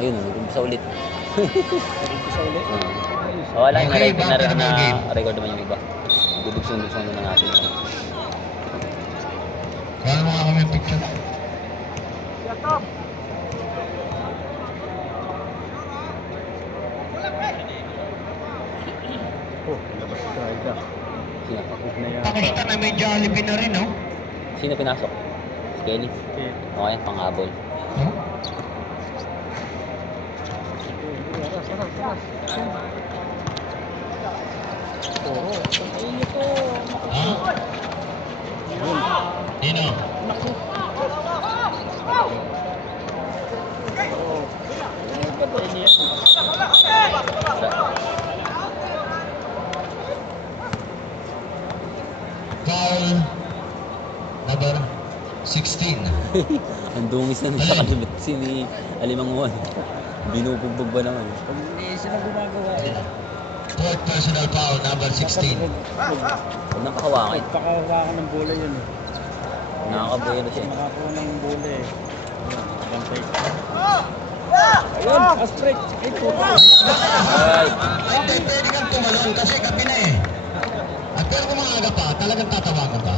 Ayun, nag-umpisa ulit. Nag-umpisa ulit? Wala yung na-record naman yung iba. Dudugsong-dugsong na natin. Kaya mo nga kami picture. Oh, labas si Trida. Sino? Pagod na yata. Pakita na may Jollibee na rin, no? Sino pinasok? Si Kelly? Okay. Okay, pang-habol. Huh? Saras. Oo, pagkain niyo to. Ha? Sino? Naku. Ay, patay niya. Foul number 16. Ang dungis na sa kalimit ni Alimanguan. Binubugbog ba naman? Pag hindi sila gumagawa eh. Fourth personal foul number 16. Huwag nang pakawakin. Pagkakawakan ng bola yun eh. Nakakabuelo siya. Nakakuha ng bola eh. Bantay. Ayun, fast break. Ay, puto. Ay! Pwede kang tumalon kasi gabi na eh. At pero kung maaga pa, talagang tatawagan ka.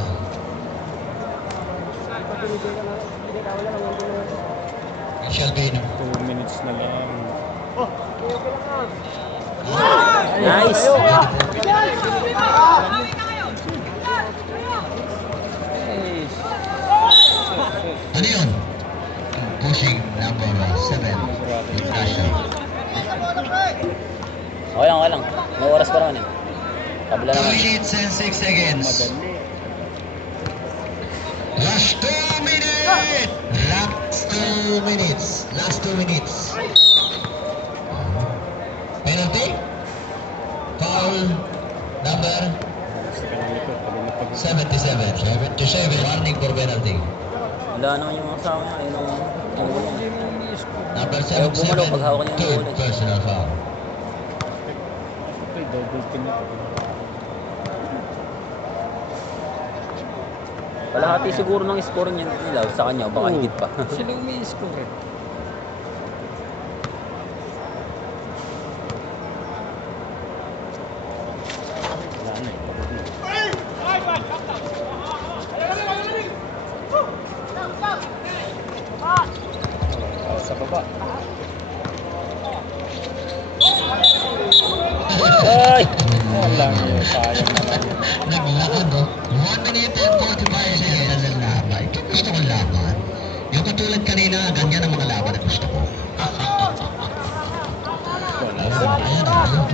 Shelby, 2 minutes na lang. Nice! ano yun? Pushing number 7. International. Okay lang. May oras pa naman eh. Tabla 2 naman. minutes and 6 seconds. Madali. Last 2 minutes! Last 2 minutes. Penalty? Foul number 77. 77. Warning for penalty. Wala naman yung mga kasama niya. Ayun ang tumulong. Number Ayaw bumalo pag hawak 77. niya yung Third bola. personal foul. Okay, double team na to. Kalahati siguro ng score niya nila sa kanya o baka higit pa. Sila umi-score eh. Wala na eh, pagod na. Sa baba. Ay! Wala niya, sayang naman yun. Naglakad, no? 1 minute and 45 seconds ang laban. Ito gusto kong laban. Yung katulad kanina, ganyan ang mga laban na gusto ko. Wala. Ayan, ayun.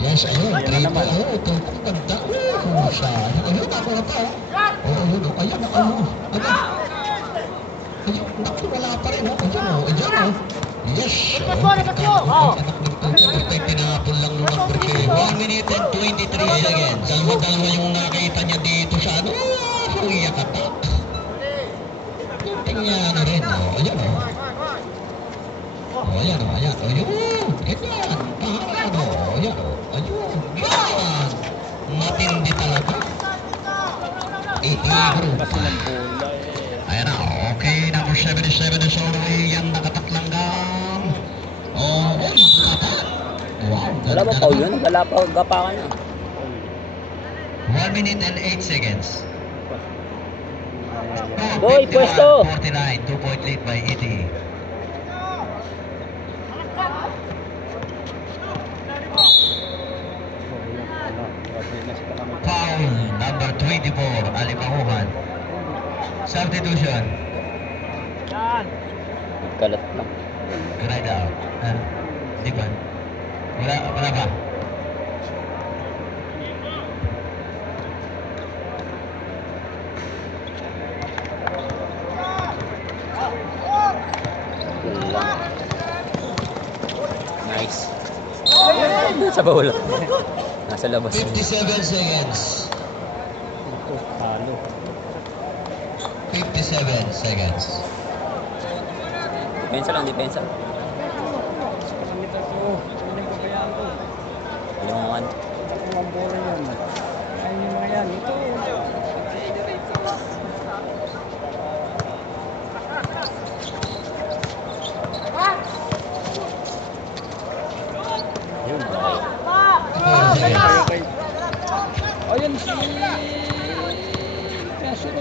Yes, ayun. Ayan na naman. Oo, ito. Ang ganda. Oo, sayang. Ayun, ako na pa. Oo, ayun. Ayan, ayun. Ayun, naku, wala pa rin. Ayun. Yes. Tinapon lang nung number 3. 1 minute and 23 seconds. Dalawa yung nakita niya dito sa ano. Iyak attack. Tingnan na rin. Ayan. Ayan. Ganyan. Paharado. Ayan. Yan. Matindi talaga. Ihigro Kasi pa. ng bola eh. Ayan na, okay, number 77 is already yung nakataklangan. Oh, wow, Wala ba Paul yun? Wala pa gapakan na. 1 minute and 8 seconds. Boy, pwesto! 49, 2-point lead by Iti. Foul number 24, Alimanguhan. Substitution. Kalat lang. Right out. Di ba? Wala ba? Nice. Sa bawala. Nasa labas. 57 seconds. Ito, halo. 57 seconds. Depensa. Pakamita to. Ano yung pabayaan to? Alimanguan. Takong ang bola yan. Ayun yung mga yan. Ito.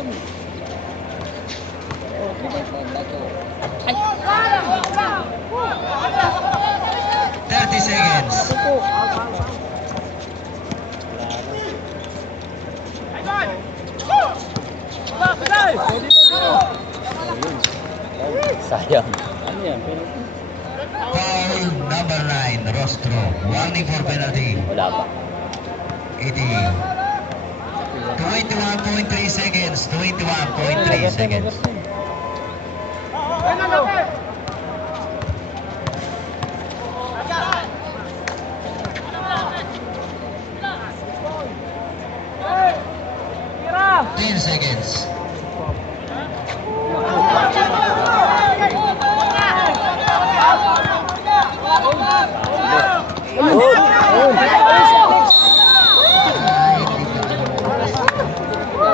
doon. Oh, 3 points na lahat to. Ay! 30 seconds. Ako po. Sayang. Ano yan? Pero, Foul number 9, Rostro. Warning for penalty. Wala pa. 80. 21.3 seconds. 21.3 seconds. 10 seconds.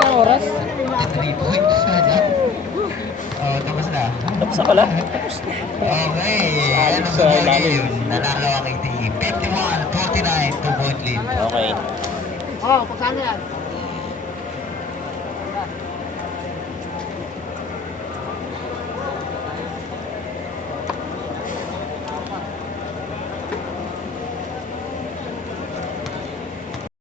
anong oras? 3 points. Oh, tapos na. Tapos na pala. Okay. Ano Sa ba ilalim. game? Nanalo ang 80. 51-49, 2-point lead. Okay. Oh, pagsano yan?